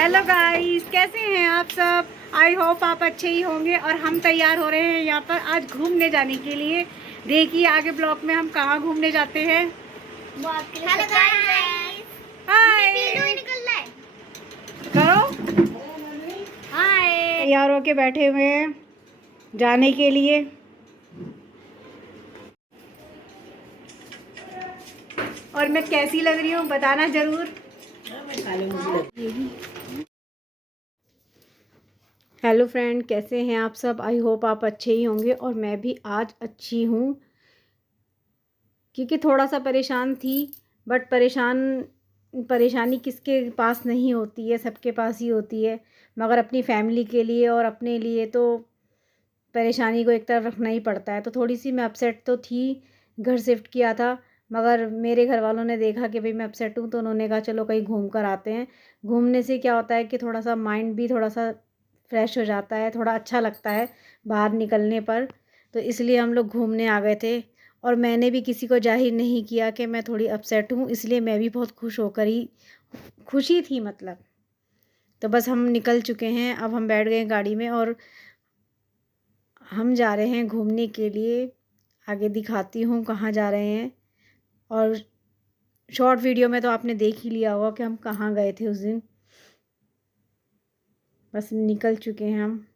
Hello guys, कैसे हैं आप सब। आई होप आप अच्छे ही होंगे। और हम तैयार हो रहे हैं यहाँ पर आज घूमने जाने के लिए। देखिए आगे ब्लॉग में हम कहाँ घूमने जाते हैं। हेलो गाइस, हाय करो। हाय, तैयार होके बैठे हुए हैं जाने के लिए। और मैं कैसी लग रही हूँ बताना जरूर। हेलो फ्रेंड, कैसे हैं आप सब। आई होप आप अच्छे ही होंगे और मैं भी आज अच्छी हूँ। क्योंकि थोड़ा सा परेशान थी, बट परेशानी किसके पास नहीं होती है, सबके पास ही होती है। मगर अपनी फैमिली के लिए और अपने लिए तो परेशानी को एक तरफ रखना ही पड़ता है। तो थोड़ी सी मैं अपसेट तो थी, घर शिफ्ट किया था। मगर मेरे घर वालों ने देखा कि भाई मैं अपसेट हूँ, तो उन्होंने कहा चलो कहीं घूम कर आते हैं। घूमने से क्या होता है कि थोड़ा सा माइंड भी थोड़ा सा फ्रेश हो जाता है, थोड़ा अच्छा लगता है बाहर निकलने पर। तो इसलिए हम लोग घूमने आ गए थे। और मैंने भी किसी को जाहिर नहीं किया कि मैं थोड़ी अपसेट हूँ, इसलिए मैं भी बहुत खुशी थी मतलब। तो बस हम निकल चुके हैं, अब हम बैठ गए गाड़ी में और हम जा रहे हैं घूमने के लिए। आगे दिखाती हूँ कहाँ जा रहे हैं। और शॉर्ट वीडियो में तो आपने देख ही लिया होगा कि हम कहाँ गए थे उस दिन। बस निकल चुके हैं हम।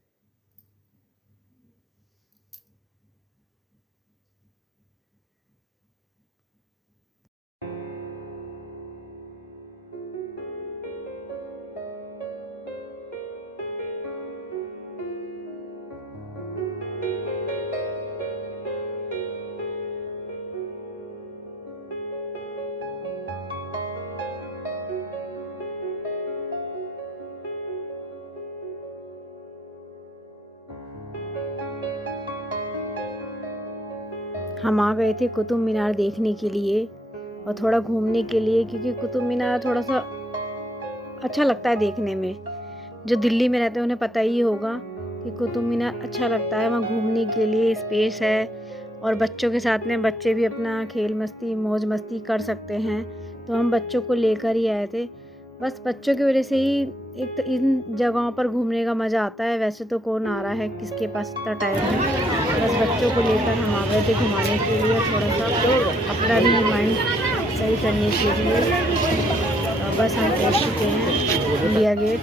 हम आ गए थे कुतुब मीनार देखने के लिए और थोड़ा घूमने के लिए, क्योंकि कुतुब मीनार थोड़ा सा अच्छा लगता है देखने में। जो दिल्ली में रहते हैं उन्हें पता ही होगा कि कुतुब मीनार अच्छा लगता है। वहाँ घूमने के लिए स्पेस है और बच्चों के साथ में बच्चे भी अपना खेल मस्ती मौज मस्ती कर सकते हैं। तो हम बच्चों को लेकर ही आए थे। बस बच्चों की वजह से ही एक तो इन जगहों पर घूमने का मज़ा आता है। वैसे तो कौन आ रहा है, किसके पास इतना टाइम है। बस बच्चों को लेकर हम आ गए थे घुमाने के लिए, थोड़ा सा अपना भी माइंड सही करने के लिए। बस हम पहुँच चुके हैं इंडिया गेट।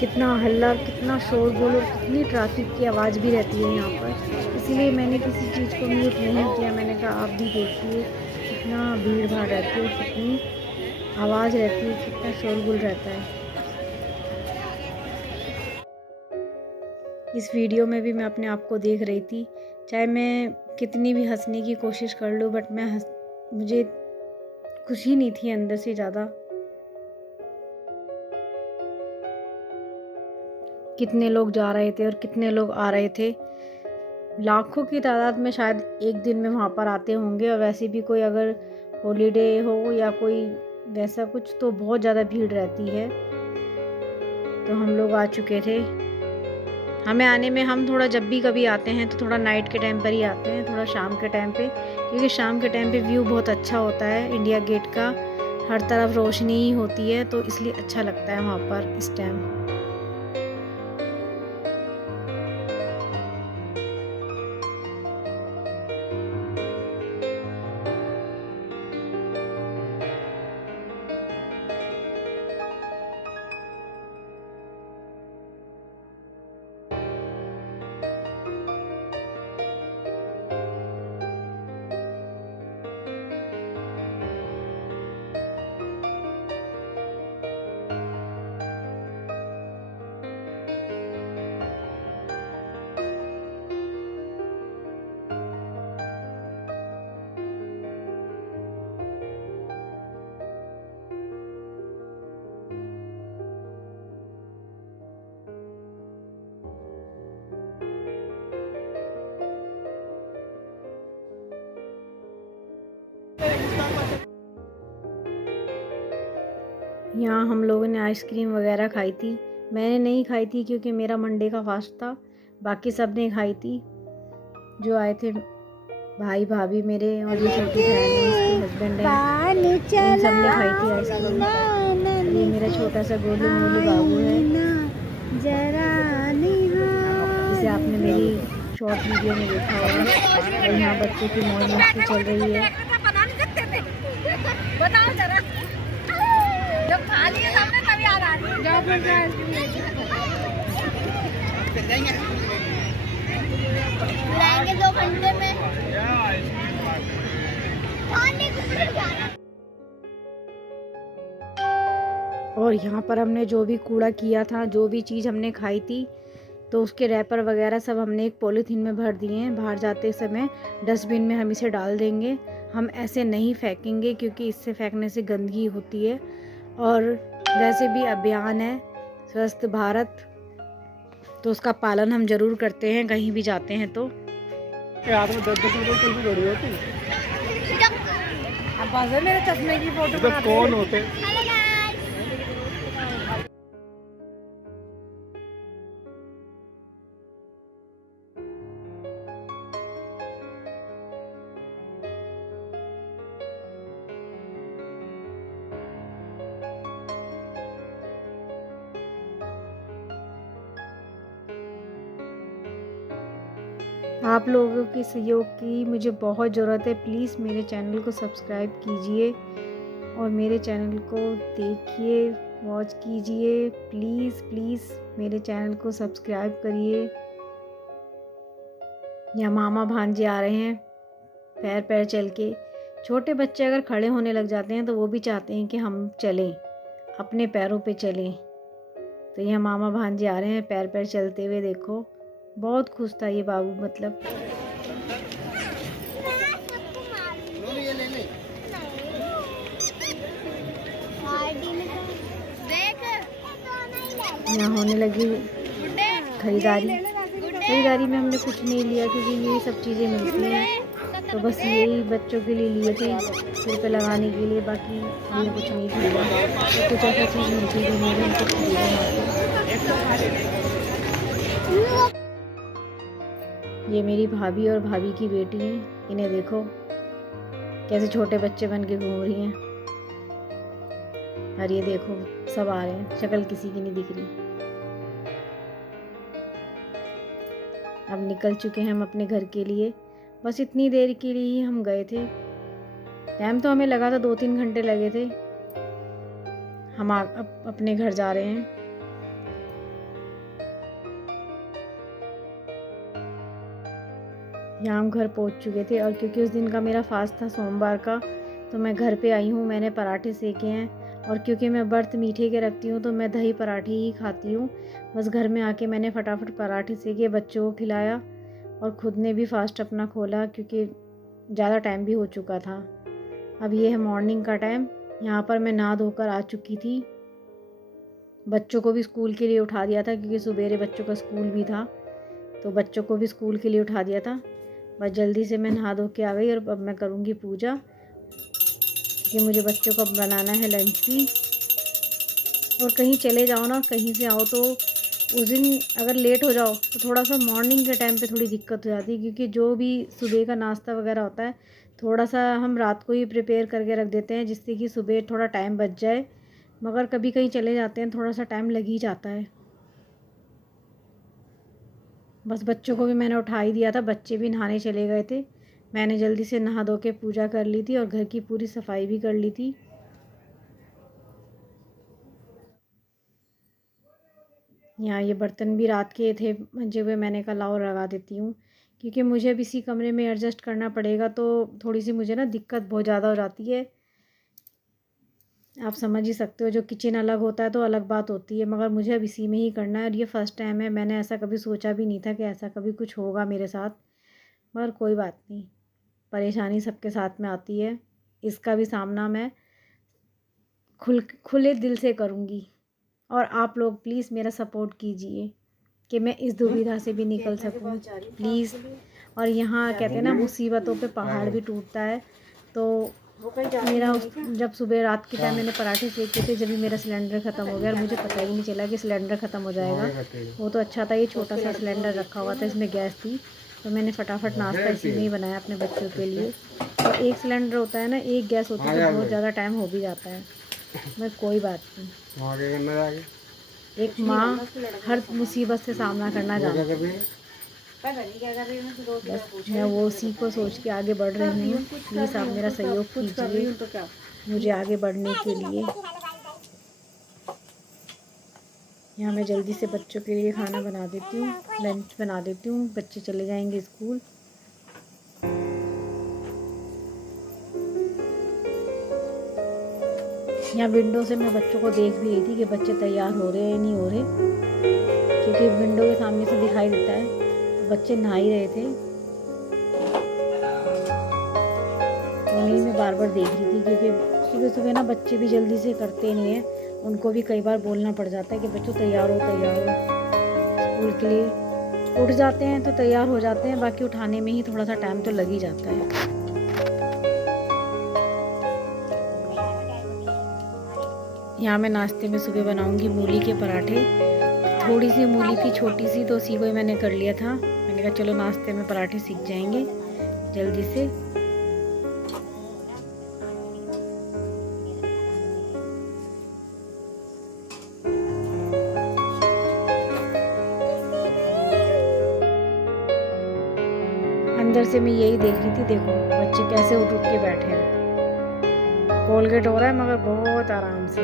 कितना हल्ला, कितना शोरगुल और कितनी ट्रैफिक की आवाज़ भी रहती है यहाँ पर। इसीलिए मैंने किसी चीज़ को म्यूट नहीं किया। मैंने कहा आप भी देखिए कितना भीड़ भाड़ रहती है, कितनी आवाज़ रहती है, कितना शोरगुल रहता है। इस वीडियो में भी मैं अपने आप को देख रही थी। चाहे मैं कितनी भी हंसने की कोशिश कर लूँ, बट मुझे खुशी नहीं थी अंदर से ज़्यादा। कितने लोग जा रहे थे और कितने लोग आ रहे थे। लाखों की तादाद में शायद एक दिन में वहाँ पर आते होंगे। और वैसे भी कोई अगर हॉलीडे हो या कोई वैसा कुछ, तो बहुत ज़्यादा भीड़ रहती है। तो हम लोग आ चुके थे। हमें आने में, हम थोड़ा जब भी कभी आते हैं तो थोड़ा नाइट के टाइम पर ही आते हैं, थोड़ा शाम के टाइम पे। क्योंकि शाम के टाइम पे व्यू बहुत अच्छा होता है इंडिया गेट का, हर तरफ रोशनी ही होती है, तो इसलिए अच्छा लगता है वहाँ पर इस टाइम। यहाँ हम लोगों ने आइसक्रीम वगैरह खाई थी। मैंने नहीं खाई थी क्योंकि मेरा मंडे का फास्ट था। बाकी सब ने खाई थी जो आए थे भाई भाभी मेरे और ये छोटी बहन है, इसके हस्बैंड है, इन सब ने खाई थी आइसक्रीम। ये मेरा छोटा सा गोलू मोलू बाबू है, जिसे आपने मेरी शॉर्ट वीडियो में देखा होगा। और यहाँ बच्चों की मौज मस्ती चल रही है। बताओ जरा, जब खा लिए सबने तभी याद आ रही लाएंगे 2 घंटे में। और यहाँ पर हमने जो भी कूड़ा किया था, जो भी चीज़ हमने खाई थी, तो उसके रैपर वगैरह सब हमने एक पॉलीथीन में भर दिए हैं। बाहर जाते समय डस्टबिन में हम इसे डाल देंगे। हम ऐसे नहीं फेंकेंगे क्योंकि इससे फेंकने से गंदगी होती है। और वैसे भी अभियान है स्वस्थ भारत, तो उसका पालन हम ज़रूर करते हैं कहीं भी जाते हैं तो। हाथ में 10-10 रुपए कुल्फी थोड़ी होती। अब बस मेरे चश्मे की फोटो बनाते हैं। कौन होते? आप लोगों के सहयोग की मुझे बहुत ज़रूरत है। प्लीज़ मेरे चैनल को सब्सक्राइब कीजिए और मेरे चैनल को देखिए, वॉच कीजिए। प्लीज़ प्लीज़ मेरे चैनल को सब्सक्राइब करिए। यहाँ मामा भांजे आ रहे हैं पैर पैर चल के। छोटे बच्चे अगर खड़े होने लग जाते हैं तो वो भी चाहते हैं कि हम चलें, अपने पैरों पे चलें। तो यहाँ मामा भांजे आ रहे हैं पैर पैर चलते हुए। देखो बहुत खुश था ये बाबू, मतलब। यहाँ होने लगी खरीदारी में हमने कुछ नहीं लिया क्योंकि यही सब चीज़ें मिलती हैं, तो बस यही बच्चों के लिए लिए थे सिर पे लगाने के लिए। बाकी ये कुछ नहीं खरीदा, तो कुछ ऐसा चीज़ मिलती थी मेरे उनको खरीदा। ये मेरी भाभी और भाभी की बेटी है, इन्हें देखो कैसे छोटे बच्चे बन के घूम रही हैं। और ये देखो सब आ रहे हैं, शक्ल किसी की नहीं दिख रही। अब निकल चुके हैं हम अपने घर के लिए। बस इतनी देर के लिए ही हम गए थे। टाइम तो हमें लगा था 2-3 घंटे लगे थे। हम अब अपने घर जा रहे हैं। यहाँ हम घर पहुँच चुके थे और क्योंकि उस दिन का मेरा फास्ट था सोमवार का, तो मैं घर पे आई हूँ। मैंने पराठे सेके हैं और क्योंकि मैं व्रत मीठे के रखती हूँ तो मैं दही पराठे ही खाती हूँ। बस घर में आके मैंने फटाफट पराठे सेके, बच्चों को खिलाया और ख़ुद ने भी फास्ट अपना खोला क्योंकि ज़्यादा टाइम भी हो चुका था। अब ये है मॉर्निंग का टाइम। यहाँ पर मैं नहा धोकर आ चुकी थी। बच्चों को भी स्कूल के लिए उठा दिया था क्योंकि सुबेरे बच्चों का स्कूल भी था, तो बच्चों को भी स्कूल के लिए उठा दिया था। बस जल्दी से मैं नहा धो के आ गई और अब मैं करूँगी पूजा क्योंकि मुझे बच्चों को बनाना है लंच भी। और कहीं चले जाओ ना, कहीं से आओ तो उस दिन अगर लेट हो जाओ तो थोड़ा सा मॉर्निंग के टाइम पे थोड़ी दिक्कत हो जाती है क्योंकि जो भी सुबह का नाश्ता वगैरह होता है थोड़ा सा हम रात को ही प्रिपेयर करके रख देते हैं जिससे कि सुबह थोड़ा टाइम बच जाए। मगर कभी कहीं चले जाते हैं थोड़ा सा टाइम लग ही जाता है। बस बच्चों को भी मैंने उठा ही दिया था, बच्चे भी नहाने चले गए थे। मैंने जल्दी से नहा धो के पूजा कर ली थी और घर की पूरी सफाई भी कर ली थी। यहाँ ये बर्तन भी रात के थे मंजे हुए, मैंने कहा लाओ लगा देती हूँ क्योंकि मुझे अब इसी कमरे में एडजस्ट करना पड़ेगा, तो थोड़ी सी मुझे ना दिक्कत बहुत ज़्यादा हो जाती है। आप समझ ही सकते हो, जो किचन अलग होता है तो अलग बात होती है, मगर मुझे अब इसी में ही करना है और ये फ़र्स्ट टाइम है। मैंने ऐसा कभी सोचा भी नहीं था कि ऐसा कभी कुछ होगा मेरे साथ, मगर कोई बात नहीं, परेशानी सबके साथ में आती है। इसका भी सामना मैं खुले दिल से करूँगी और आप लोग प्लीज़ मेरा सपोर्ट कीजिए कि मैं इस दुविधा से भी निकल सकूँ प्लीज़। और यहाँ कहते हैं ना मुसीबतों पे पहाड़ भी टूटता है, तो मेरा जब सुबह रात के टाइम मैंने पराठे सेके थे, जब भी मेरा सिलेंडर ख़त्म हो गया और मुझे पता ही नहीं चला कि सिलेंडर ख़त्म हो जाएगा। वो तो अच्छा था ये छोटा सा सिलेंडर रखा हुआ था, इसमें गैस थी, तो मैंने फटाफट नाश्ता इसी में ही बनाया अपने बच्चों के लिए। और एक सिलेंडर होता है ना, एक गैस होती है तो बहुत ज़्यादा टाइम हो भी जाता है, बस कोई बात नहीं। एक माँ हर मुसीबत से सामना करना जानती है। बस मैं वो उसी को सोच के आगे बढ़ रही हूँ। प्लीज़ आप मेरा सहयोग कीजिए मुझे आगे बढ़ने के लिए। यहाँ मैं जल्दी से बच्चों के लिए खाना बना देती हूँ, लंच बना देती हूँ, बच्चे चले जाएंगे स्कूल। यहाँ विंडो से मैं बच्चों को देख भी रही थी कि बच्चे तैयार हो रहे हैं या नहीं हो रहे, क्योंकि विंडो के सामने से दिखाई देता है। तो बच्चे नहा ही रहे थे, तो उन्हीं में बार बार देख रही थी, क्योंकि सुबह सुबह ना बच्चे भी जल्दी से करते नहीं हैं, उनको भी कई बार बोलना पड़ जाता है कि बच्चों तैयार हो स्कूल के लिए। उठ जाते हैं तो तैयार हो जाते हैं, बाकी उठाने में ही थोड़ा सा टाइम तो लग ही जाता है। यहाँ मैं नाश्ते में सुबह बनाऊंगी मूली के पराठे। थोड़ी सी मूली थी छोटी सी, तो उसी को ही मैंने कर लिया था। मैंने कहा चलो नाश्ते में पराठे सीख जाएंगे जल्दी से। अंदर से मैं यही देख रही थी, देखो बच्चे कैसे उठ के बैठे हैं। कोलगेट हो रहा है मगर बहुत आराम से।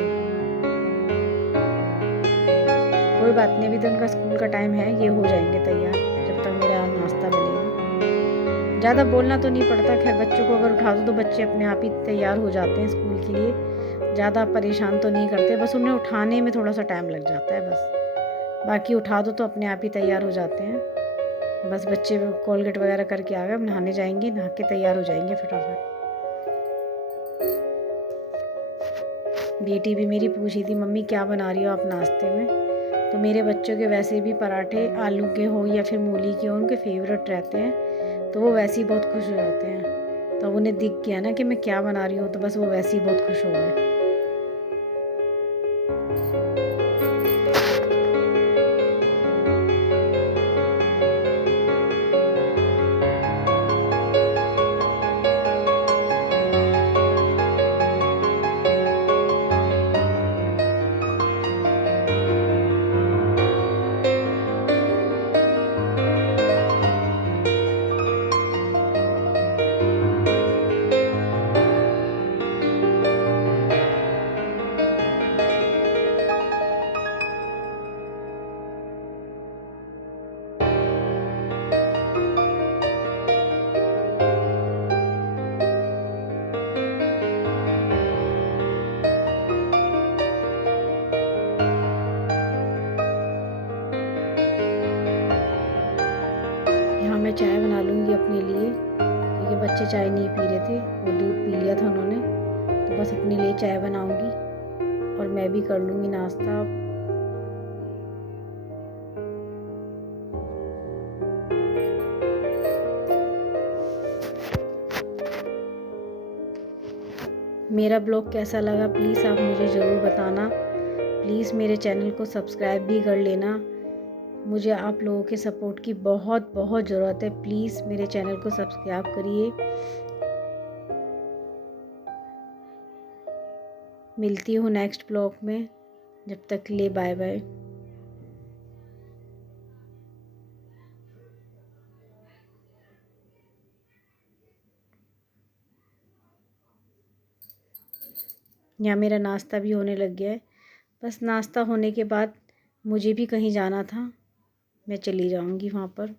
कोई बात नहीं, अभी तो उनका स्कूल का टाइम है, ये हो जाएंगे तैयार जब तक मेरा नाश्ता बनेगा। ज़्यादा बोलना तो नहीं पड़ता, खैर बच्चों को अगर उठा दो तो बच्चे अपने आप ही तैयार हो जाते हैं स्कूल के लिए। ज़्यादा परेशान तो नहीं करते, बस उन्हें उठाने में थोड़ा सा टाइम लग जाता है बस। बाकी उठा दो तो अपने आप ही तैयार हो जाते हैं। बस बच्चे कोलगेट वगैरह करके आ गए, अब नहाने जाएंगे, नहा के तैयार हो जाएंगे फटाफट। बेटी भी मेरी पूछ रही थी मम्मी क्या बना रही हो आप नाश्ते में। तो मेरे बच्चों के वैसे भी पराठे आलू के हो या फिर मूली के हो, उनके फेवरेट रहते हैं, तो वो वैसे ही बहुत खुश हो जाते हैं। तो उन्हें दिख गया ना कि मैं क्या बना रही हूँ, तो बस वो वैसे ही बहुत खुश हो गए। मैं चाय बना लूँगी अपने लिए, क्योंकि बच्चे चाय नहीं पी रहे थे, वो दूध पी लिया था उन्होंने। तो बस अपने लिए चाय बनाऊँगी और मैं भी कर लूँगी नाश्ता। मेरा ब्लॉग कैसा लगा प्लीज़ आप मुझे ज़रूर बताना। प्लीज़ मेरे चैनल को सब्सक्राइब भी कर लेना। मुझे आप लोगों के सपोर्ट की बहुत बहुत ज़रूरत है। प्लीज़ मेरे चैनल को सब्सक्राइब करिए। मिलती हूँ नेक्स्ट ब्लॉग में, जब तक के लिए बाय बाय। यहाँ मेरा नाश्ता भी होने लग गया है। बस नाश्ता होने के बाद मुझे भी कहीं जाना था, मैं चली जाऊँगी वहाँ पर।